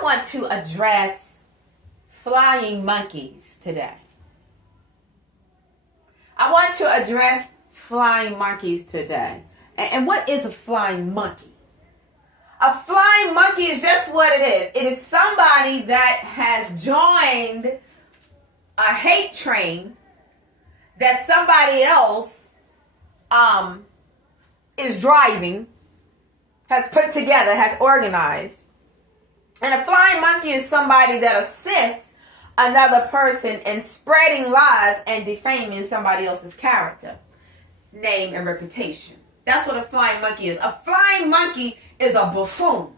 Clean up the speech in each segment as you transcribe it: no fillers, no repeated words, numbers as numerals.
I want to address flying monkeys today. I want to address flying monkeys today. And what is a flying monkey? A flying monkey is just what it is. It is somebody that has joined a hate train that somebody else is driving, has put together, has organized. And a flying monkey is somebody that assists another person in spreading lies and defaming somebody else's character, name, and reputation. That's what a flying monkey is. A flying monkey is a buffoon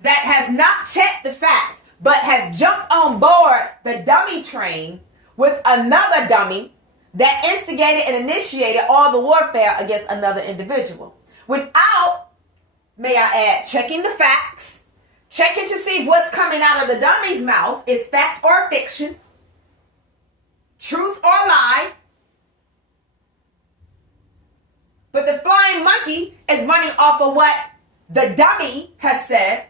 that has not checked the facts, but has jumped on board the dummy train with another dummy that instigated and initiated all the warfare against another individual without, may I add, checking the facts, checking to see if what's coming out of the dummy's mouth is fact or fiction, truth or lie. But the flying monkey is running off of what the dummy has said,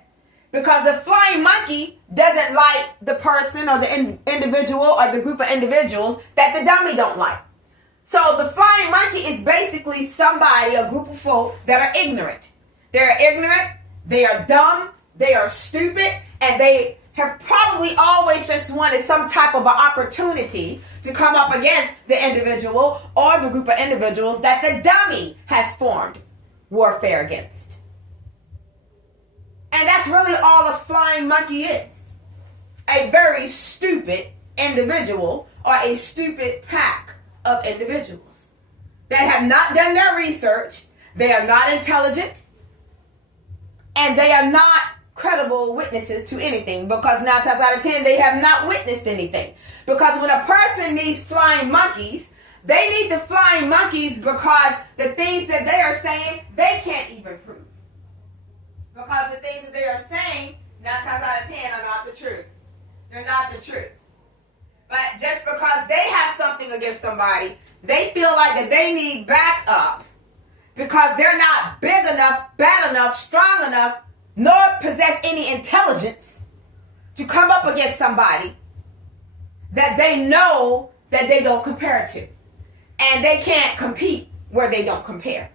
because the flying monkey doesn't like the person or the individual or the group of individuals that the dummy don't like. So the flying monkey is basically somebody, a group of folk that are ignorant. They're ignorant, they are dumb, they are stupid, and they have probably always just wanted some type of an opportunity to come up against the individual or the group of individuals that the dummy has formed warfare against. And that's really all a flying monkey is. A very stupid individual or a stupid pack of individuals that have not done their research, they are not intelligent, and they are not credible witnesses to anything, because 9 times out of 10 they have not witnessed anything. Because when a person needs flying monkeys, they need the flying monkeys because the things that they are saying they can't even prove. Because the things that they are saying 9 times out of 10 are not the truth. They're not the truth. But just because they have something against somebody, they feel like that they need backup because they're not big enough, bad enough, strong enough, nor possess any intelligence to come up against somebody that they know that they don't compare to. And they can't compete where they don't compare.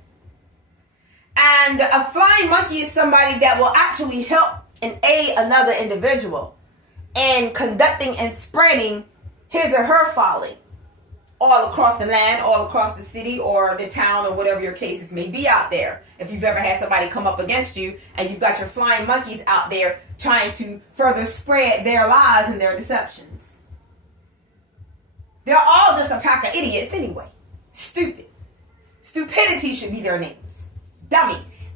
And a flying monkey is somebody that will actually help and aid another individual in conducting and spreading his or her folly all across the land, all across the city or the town or whatever your cases may be out there. If you've ever had somebody come up against you and you've got your flying monkeys out there trying to further spread their lies and their deceptions. They're all just a pack of idiots anyway. Stupid. Stupidity should be their names. Dummies.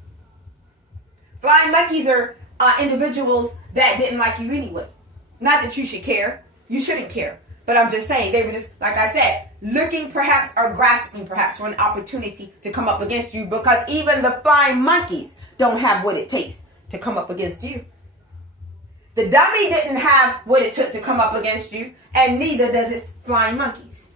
Flying monkeys are individuals that didn't like you anyway. Not that you should care. You shouldn't care. But I'm just saying, they were just, like I said, looking perhaps or grasping perhaps for an opportunity to come up against you, because even the flying monkeys don't have what it takes to come up against you. The dummy didn't have what it took to come up against you, and neither does its flying monkeys.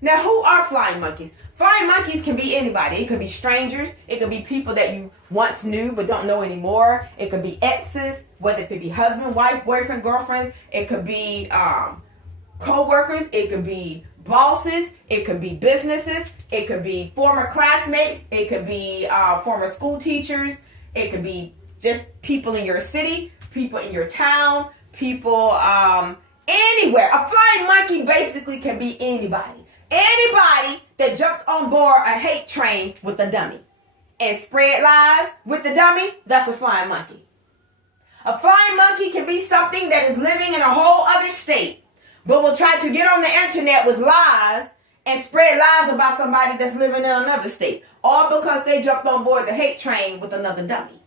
Now, who are flying monkeys? Flying monkeys can be anybody. It could be strangers. It could be people that you once knew but don't know anymore. It could be exes, whether it could be husband, wife, boyfriend, girlfriends. It could be co-workers. It could be bosses. It could be businesses. It could be former classmates. It could be former school teachers. It could be just people in your city, people in your town, people anywhere. A flying monkey basically can be anybody. Anybody that jumps on board a hate train with a dummy and spread lies with the dummy, that's a flying monkey. A flying monkey can be something that is living in a whole other state, but will try to get on the internet with lies and spread lies about somebody that's living in another state, all because they jumped on board the hate train with another dummy.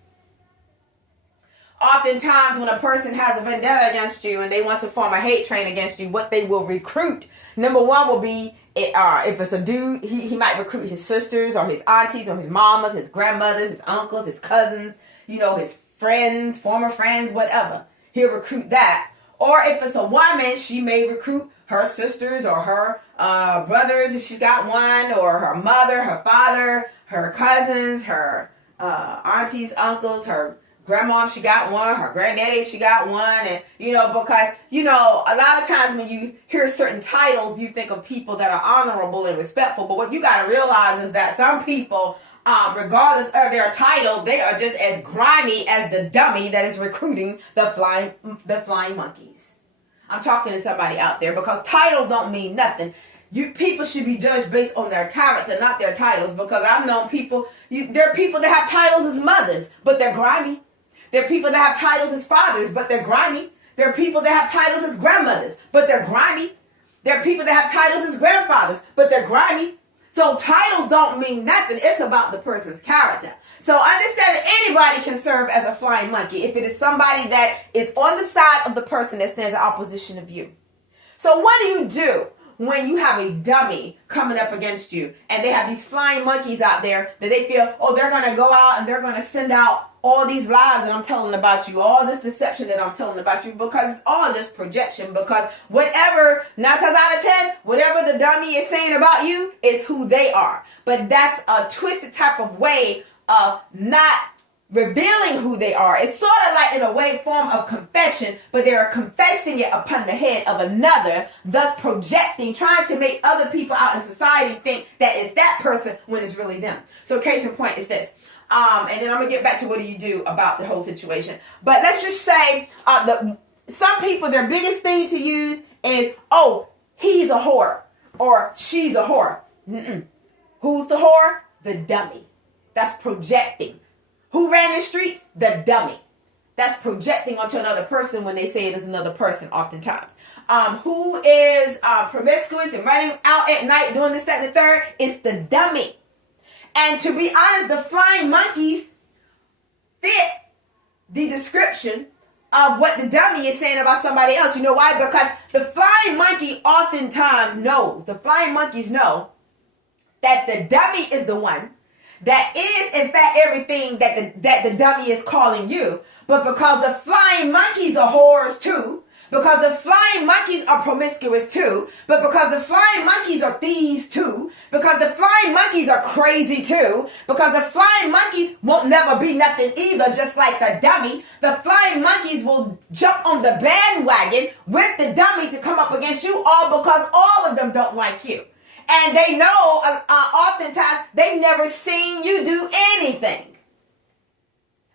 Oftentimes when a person has a vendetta against you and they want to form a hate train against you, what they will recruit, number one will be, if it's a dude, he might recruit his sisters or his aunties or his mamas, his grandmothers, his uncles, his cousins, his friends, former friends, whatever. He'll recruit that. Or if it's a woman, she may recruit her sisters or her brothers if she's got one, or her mother, her father, her cousins, her aunties, uncles, her grandma, she got one. Her granddaddy, she got one. And, because, a lot of times when you hear certain titles, you think of people that are honorable and respectful. But what you got to realize is that some people, regardless of their title, they are just as grimy as the dummy that is recruiting the flying monkeys. I'm talking to somebody out there, because titles don't mean nothing. People should be judged based on their character, not their titles. Because I've known people, there are people that have titles as mothers, but they're grimy. There are people that have titles as fathers, but they're grimy. There are people that have titles as grandmothers, but they're grimy. There are people that have titles as grandfathers, but they're grimy. So titles don't mean nothing. It's about the person's character. So understand that anybody can serve as a flying monkey if it is somebody that is on the side of the person that stands in opposition of you. So what do you do when you have a dummy coming up against you and they have these flying monkeys out there that they feel, they're going to go out and they're going to send out all these lies that I'm telling about you, all this deception that I'm telling about you, because it's all just projection. Because whatever, 9 times out of 10, whatever the dummy is saying about you is who they are. But that's a twisted type of way of not revealing who they are. It's sort of like in a way form of confession, but they are confessing it upon the head of another, thus projecting, trying to make other people out in society think that it's that person when it's really them. So case in point is this. And then I'm going to get back to what do you do about the whole situation. But let's just say some people, their biggest thing to use is, he's a whore or she's a whore. Who's the whore? The dummy. That's projecting. Who ran the streets? The dummy. That's projecting onto another person when they say it is another person oftentimes. Who is promiscuous and running out at night doing this, that, and the third? It's the dummy. And to be honest, the flying monkeys fit the description of what the dummy is saying about somebody else. You know why? Because the flying monkey oftentimes knows, the flying monkeys know that the dummy is the one that is in fact everything that the dummy is calling you. But because the flying monkeys are whores too, because the flying monkeys are promiscuous too, but because the flying monkeys are thieves too, because the flying monkeys are crazy too, because the flying monkeys won't never be nothing either, just like the dummy, the flying monkeys will jump on the bandwagon with the dummy to come up against you, all because all of them don't like you. And they know oftentimes they've never seen you do anything.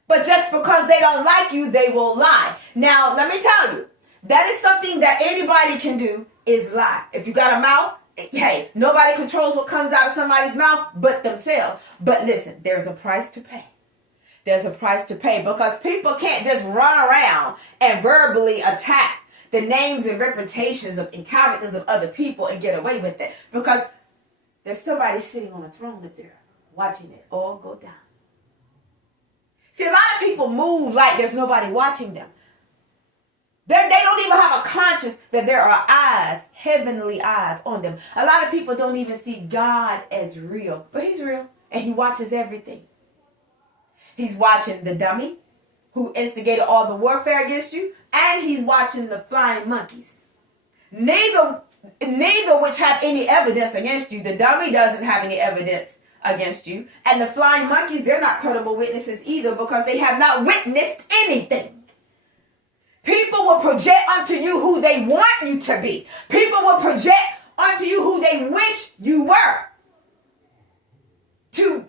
But just because they don't like you, they will lie. Now, let me tell you, that is something that anybody can do, is lie. If you got a mouth, hey, nobody controls what comes out of somebody's mouth but themselves. But listen, there's a price to pay. There's a price to pay, because people can't just run around and verbally attack the names and reputations and characters of other people and get away with it. Because there's somebody sitting on a throne up there watching it all go down. See, a lot of people move like there's nobody watching them. They don't even have a conscience that there are eyes, heavenly eyes on them. A lot of people don't even see God as real. But he's real, and he watches everything. He's watching the dummy who instigated all the warfare against you, and he's watching the flying monkeys. Neither which have any evidence against you. The dummy doesn't have any evidence against you. And the flying monkeys, they're not credible witnesses either, because they have not witnessed anything. People will project unto you who they want you to be. People will project unto you who they wish you were, to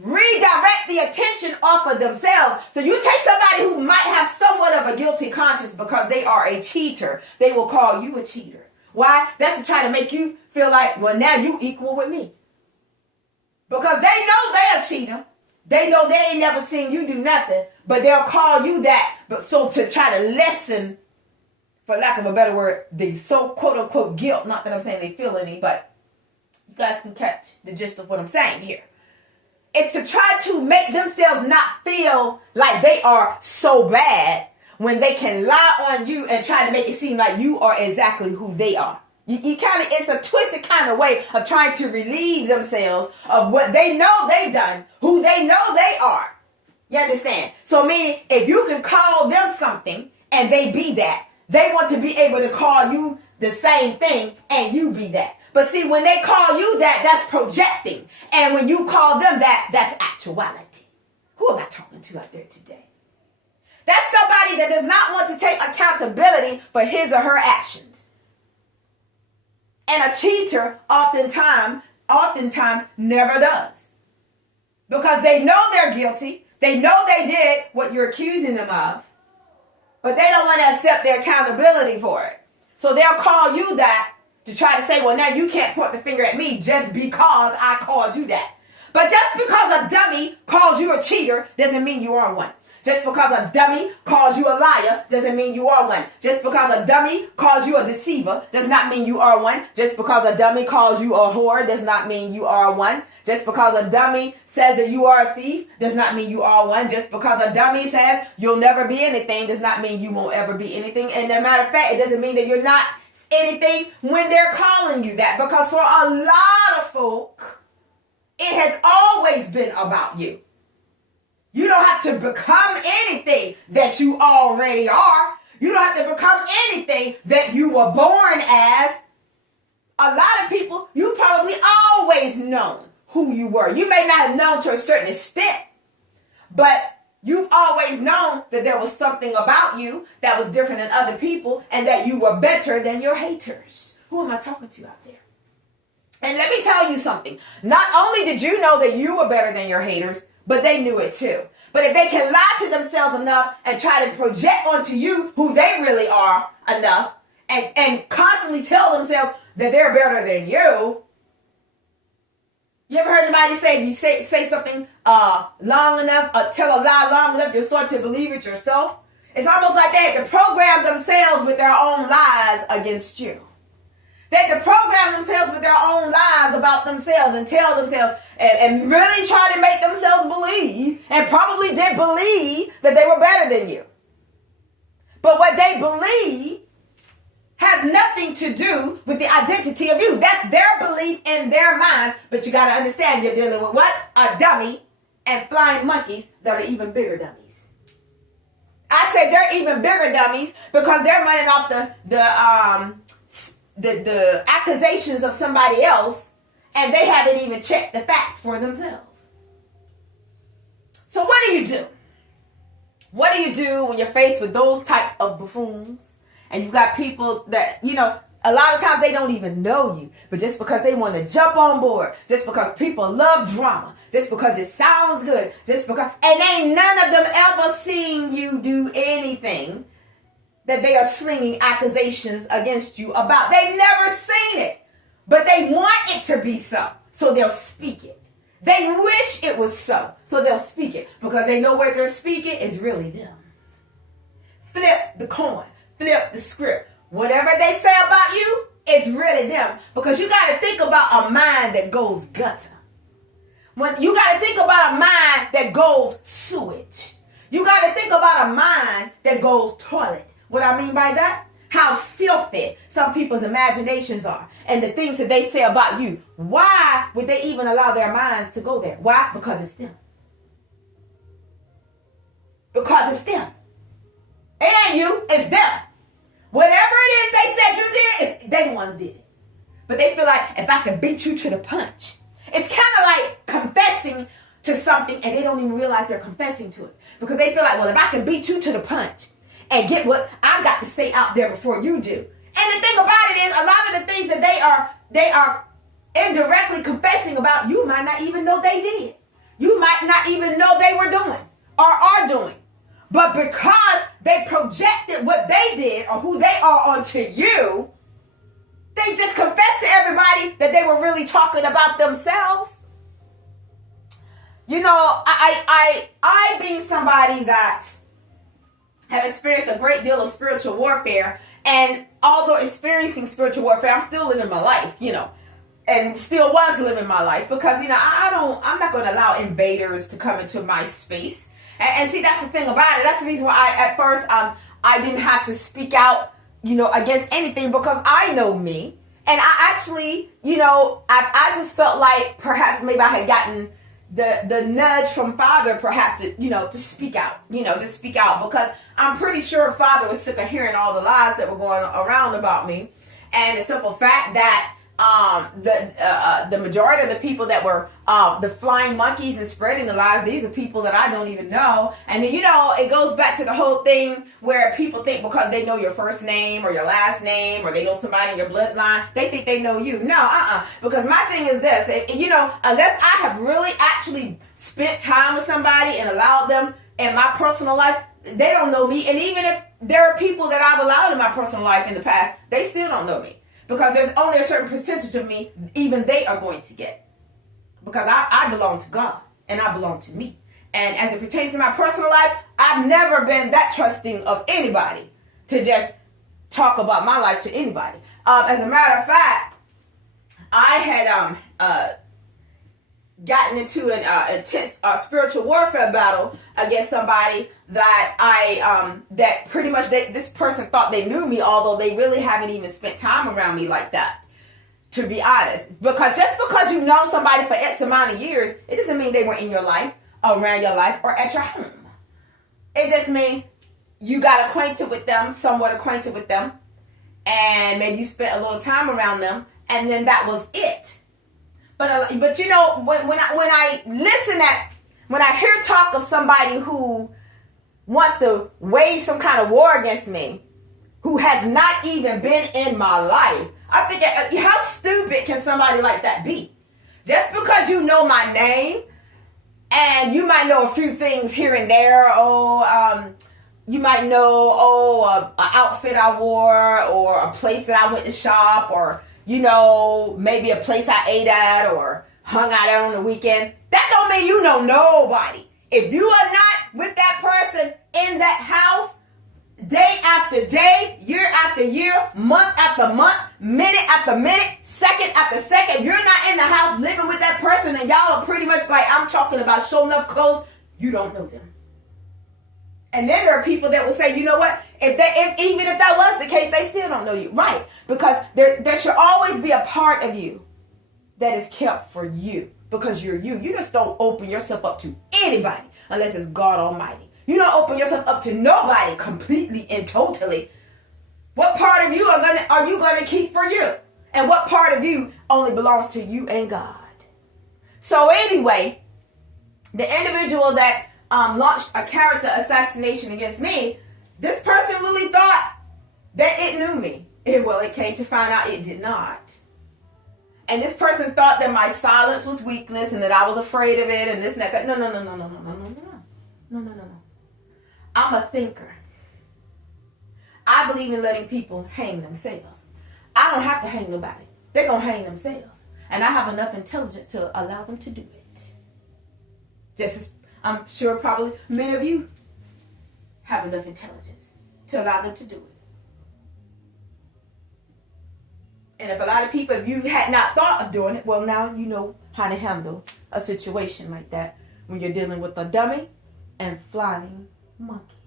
redirect the attention off of themselves. So you take somebody who might have somewhat of a guilty conscience because they are a cheater. They will call you a cheater. Why? That's to try to make you feel like, well, now you equal with me. Because they know they're a cheater. They know they ain't never seen you do nothing, but they'll call you that. But so to try to lessen, for lack of a better word, the so quote unquote guilt. Not that I'm saying they feel any, but you guys can catch the gist of what I'm saying here. It's to try to make themselves not feel like they are so bad when they can lie on you and try to make it seem like you are exactly who they are. You kind of, it's a twisted kind of way of trying to relieve themselves of what they know they've done, who they know they are. You understand? So meaning, if you can call them something and they be that, they want to be able to call you the same thing and you be that. But see, when they call you that, that's projecting. And when you call them that, that's actuality. Who am I talking to out there today? That's somebody that does not want to take accountability for his or her actions. And a cheater oftentimes never does. Because they know they're guilty. They know they did what you're accusing them of. But they don't want to accept their accountability for it. So they'll call you that to try to say, well, now you can't point the finger at me just because I called you that. But just because a dummy calls you a cheater doesn't mean you are one. Just because a dummy calls you a liar doesn't mean you are one. Just because a dummy calls you a deceiver does not mean you are one. Just because a dummy calls you a whore does not mean you are one. Just because a dummy says that you are a thief does not mean you are one. Just because a dummy says you'll never be anything does not mean you won't ever be anything. And as a matter of fact, it doesn't mean that you're not anything when they're calling you that. Because for a lot of folk, it has always been about you. You don't have to become anything that you already are. You don't have to become anything that you were born as. A lot of people, you probably always known who you were. You may not have known to a certain extent, but you've always known that there was something about you that was different than other people and that you were better than your haters. Who am I talking to out there? And let me tell you something. Not only did you know that you were better than your haters, but they knew it too. But if they can lie to themselves enough and try to project onto you who they really are enough and constantly tell themselves that they're better than you. You ever heard anybody say, if you say something long enough, tell a lie long enough, you'll start to believe it yourself? It's almost like they had to program themselves with their own lies against you. They had to program themselves with their own lies about themselves and tell themselves and really try to make themselves believe, and probably did believe, that they were better than you. But what they believe has nothing to do with the identity of you. That's their belief in their minds. But you got to understand, you're dealing with what? A dummy and flying monkeys that are even bigger dummies. I say they're even bigger dummies because they're running off the accusations of somebody else, and they haven't even checked the facts for themselves. So what do you do? What do you do when you're faced with those types of buffoons? And you've got people that, a lot of times they don't even know you, but just because they want to jump on board, just because people love drama, just because it sounds good, and ain't none of them ever seen you do anything that they are slinging accusations against you about. They've never seen it, but they want it to be so they'll speak it. They wish it was so they'll speak it, because they know what they're speaking is really them. Flip the coin, flip the script. Whatever they say about you, it's really them, because you got to think about a mind that goes gutter. When you got to think about a mind that goes sewage. You got to think about a mind that goes toilet. What I mean by that? How filthy some people's imaginations are and the things that they say about you. Why would they even allow their minds to go there? Why? Because it's them. Because it's them. It ain't you, it's them. Whatever it is they said you did, they the ones did it. But they feel like, if I can beat you to the punch. It's kind of like confessing to something and they don't even realize they're confessing to it. Because they feel like, well, if I can beat you to the punch and get what I got to say out there before you do. And the thing about it is, a lot of the things that they are indirectly confessing about, you might not even know they did. You might not even know they were doing or are doing. But because they projected what they did or who they are onto you, they just confessed to everybody that they were really talking about themselves. I being somebody that have experienced a great deal of spiritual warfare, and although experiencing spiritual warfare, I'm still living my life, and still was living my life, because, I'm not going to allow invaders to come into my space. And see, that's the thing about it. That's the reason why at first I didn't have to speak out, against anything, because I know me. And I actually, I just felt like perhaps maybe I had gotten the nudge from Father, perhaps to speak out, to speak out, because I'm pretty sure Father was sick of hearing all the lies that were going around about me. And the simple fact that the majority of the people that were the flying monkeys and spreading the lies, these are people that I don't even know. And then, it goes back to the whole thing where people think because they know your first name or your last name or they know somebody in your bloodline, they think they know you. No, because my thing is this, unless I have really actually spent time with somebody and allowed them in my personal life, they don't know me. And even if there are people that I've allowed in my personal life in the past, they still don't know me. Because there's only a certain percentage of me even they are going to get. Because I belong to God and I belong to me. And as it pertains to my personal life, I've never been that trusting of anybody to just talk about my life to anybody. As a matter of fact, I had gotten into an intense spiritual warfare battle against somebody that that pretty much this person thought they knew me, although they really haven't even spent time around me like that, to be honest. Because just because you've known somebody for X amount of years, it doesn't mean they were in your life, around your life, or at your home. It just means you got acquainted with them, somewhat acquainted with them, and maybe you spent a little time around them, and then that was it. But when I hear talk of somebody who wants to wage some kind of war against me, who has not even been in my life, I think, how stupid can somebody like that be? Just because you know my name, and you might know a few things here and there, you might know, an outfit I wore, or a place that I went to shop, or maybe a place I ate at or hung out at on the weekend. That don't mean you know nobody. If you are not with that person in that house, day after day, year after year, month after month, minute after minute, second after second, you're not in the house living with that person and y'all are pretty much like I'm talking about showing up close, you don't know them. And then there are people that will say, you know what? Even if that was the case, they still don't know you. Right. Because there should always be a part of you that is kept for you. Because you're you. You just don't open yourself up to anybody unless it's God Almighty. You don't open yourself up to nobody completely and totally. What part of you are you gonna keep for you? And what part of you only belongs to you and God? So anyway, the individual that launched a character assassination against me, this person really thought that it knew me. Well, it came to find out it did not. And this person thought that my silence was weakness and that I was afraid of it and this and that. No. I'm a thinker. I believe in letting people hang themselves. I don't have to hang nobody. They're going to hang themselves. And I have enough intelligence to allow them to do it. Just as I'm sure probably many of you have enough intelligence to allow them to do it. And if a lot of people, if you had not thought of doing it, well, now you know how to handle a situation like that when you're dealing with a dummy and flying monkeys.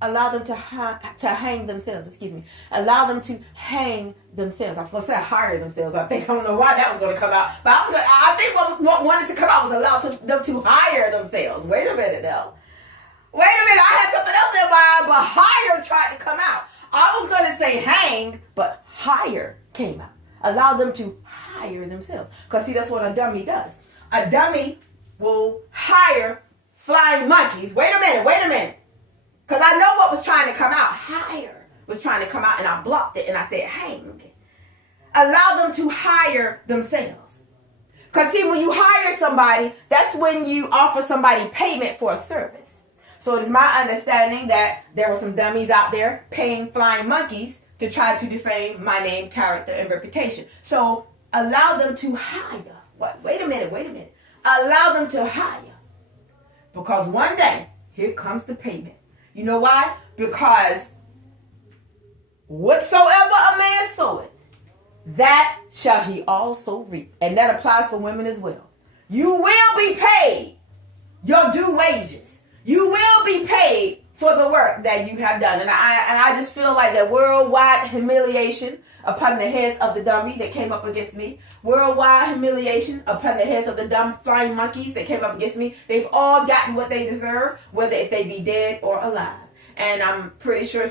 Allow them to hang themselves. Excuse me. Allow them to hang themselves. I was going to say hire themselves. I don't know why that was going to come out. But I think what wanted to come out was allow them to hire themselves. Wait a minute, though. Wait a minute. I had something else in mind, but hire tried to come out. I was going to say hang, but hire came out. Allow them to hire themselves. Because see, that's what a dummy does. A dummy will hire flying monkeys. Wait a minute. Because I know what was trying to come out. Hire was trying to come out, and I blocked it, and I said hang. Allow them to hire themselves. Because see, when you hire somebody, that's when you offer somebody payment for a service. So it is my understanding that there were some dummies out there paying flying monkeys to try to defame my name, character, and reputation. So allow them to hire. Wait a minute. Allow them to hire. Because one day, here comes the payment. You know why? Because whatsoever a man soweth, that shall he also reap. And that applies for women as well. You will be paid your due wages. You will be paid for the work that you have done. And I just feel like that worldwide humiliation upon the heads of the dummy that came up against me. Worldwide humiliation upon the heads of the dumb flying monkeys that came up against me. They've all gotten what they deserve, whether if they be dead or alive. And I'm pretty sure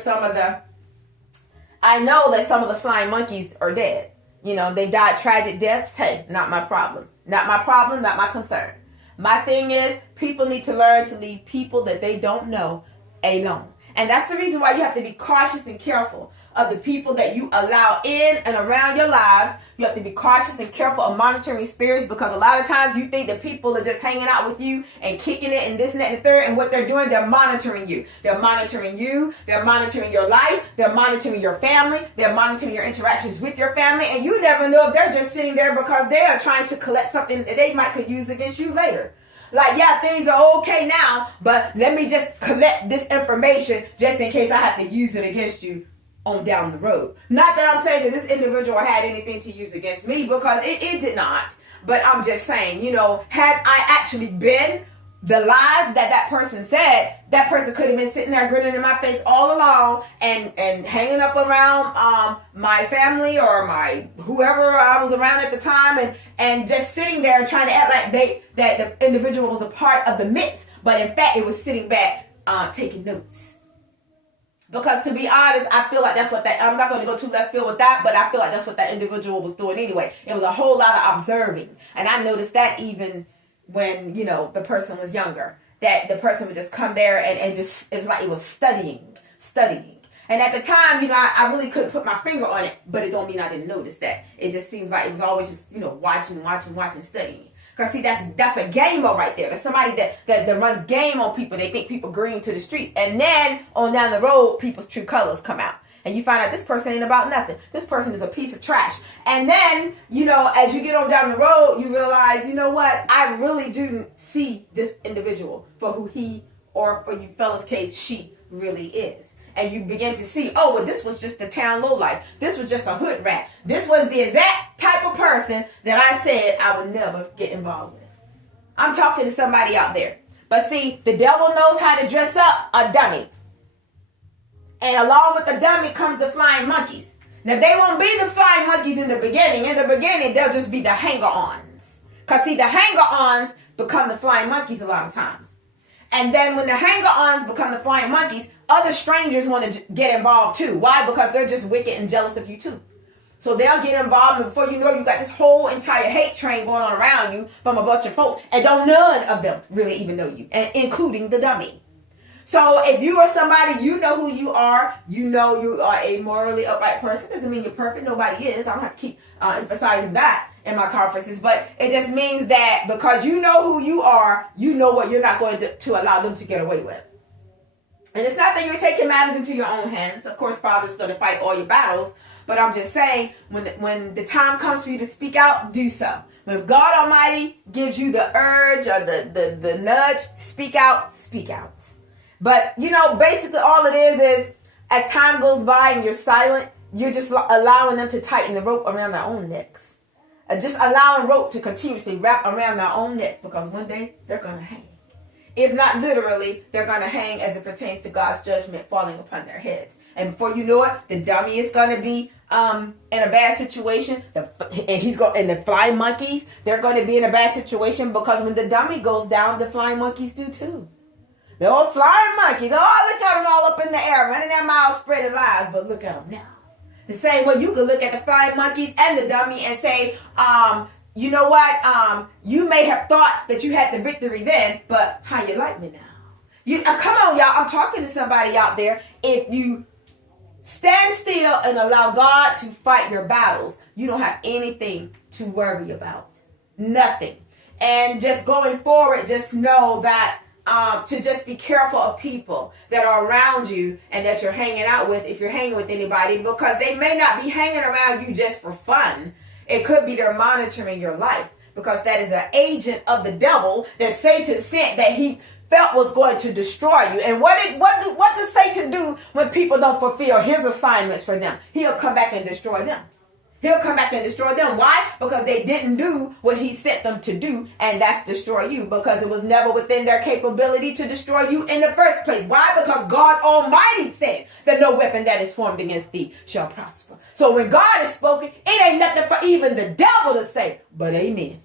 I know that some of the flying monkeys are dead. they died tragic deaths. Hey, not my problem. Not my problem, not my concern. My thing is, people need to learn to leave people that they don't know alone. And that's the reason why you have to be cautious and careful of the people that you allow in and around your lives. You have to be cautious and careful of monitoring spirits, because a lot of times you think that people are just hanging out with you and kicking it and this and that and the third. And what they're doing, they're monitoring you. They're monitoring you. They're monitoring your life. They're monitoring your family. They're monitoring your interactions with your family. And you never know if they're just sitting there because they are trying to collect something that they might could use against you later. Like, yeah, things are okay now, but let me just collect this information just in case I have to use it against you on down the road. Not that I'm saying that this individual had anything to use against me, because it did not. But I'm just saying, had I actually been the lies that person said, that person could have been sitting there grinning in my face all along and hanging up around my family or my whoever I was around at the time, and just sitting there trying to act like that the individual was a part of the mix, but in fact it was sitting back taking notes. Because to be honest, I feel like that's what I'm not going to go too left field with that, but I feel like that's what that individual was doing anyway. It was a whole lot of observing. And I noticed that even when, the person was younger, that the person would just come there and just, it was like it was studying. And at the time, I really couldn't put my finger on it, but it don't mean I didn't notice that. It just seems like it was always just, watching, studying. Because see, that's a gamer right there. That's somebody that runs game on people. They think people green to the streets. And then on down the road, people's true colors come out. And you find out this person ain't about nothing. This person is a piece of trash. And then, as you get on down the road, you realize, what? I really do see this individual for who he, or for you fellas' case, she really is. And you begin to see, this was just the town lowlife. This was just a hood rat. This was the exact type of person that I said I would never get involved with. I'm talking to somebody out there. But see, the devil knows how to dress up a dummy. And along with the dummy comes the flying monkeys. Now, they won't be the flying monkeys in the beginning. In the beginning, they'll just be the hanger-ons. Because see, the hanger-ons become the flying monkeys a lot of times. And then when the hanger-ons become the flying monkeys, other strangers want to get involved too. Why? Because they're just wicked and jealous of you too. So they'll get involved, and before you know, you got this whole entire hate train going on around you from a bunch of folks, and don't none of them really even know you, and including the dummy. So if you are somebody, you know who you are, you are a morally upright person. Doesn't mean you're perfect. Nobody is. I don't have to keep emphasizing that in my conferences, but it just means that because you know who you are, you know what you're not going to allow them to get away with. And it's not that you're taking matters into your own hands. Of course, Father's going to fight all your battles. But I'm just saying, when the time comes for you to speak out, do so. When God Almighty gives you the urge or the nudge, speak out, speak out. But, basically all it is as time goes by and you're silent, you're just allowing them to tighten the rope around their own necks. Just allowing rope to continuously wrap around their own necks, because one day they're going to hang. If not literally, they're going to hang as it pertains to God's judgment falling upon their heads. And before you know it, the dummy is going to be in a bad situation. And the flying monkeys, they're going to be in a bad situation, because when the dummy goes down, the flying monkeys do too. The old flying monkeys, look at them all up in the air, running their mouths, spreading lies. But look at them now. The same way you could look at the flying monkeys and the dummy and say, you know what? You may have thought that you had the victory then, but how you like me now? Come on, y'all. I'm talking to somebody out there. If you stand still and allow God to fight your battles, you don't have anything to worry about. Nothing. And just going forward, just know that to just be careful of people that are around you and that you're hanging out with, if you're hanging with anybody, because they may not be hanging around you just for fun. It could be they're monitoring your life, because that is an agent of the devil that Satan sent, that he felt was going to destroy you. And what does Satan do when people don't fulfill his assignments for them? He'll come back and destroy them. He'll come back and destroy them. Why? Because they didn't do what he sent them to do, and that's destroy you, because it was never within their capability to destroy you in the first place. Why? Because God Almighty said that no weapon that is formed against thee shall prosper. So when God has spoken, it ain't nothing for even the devil to say, but amen.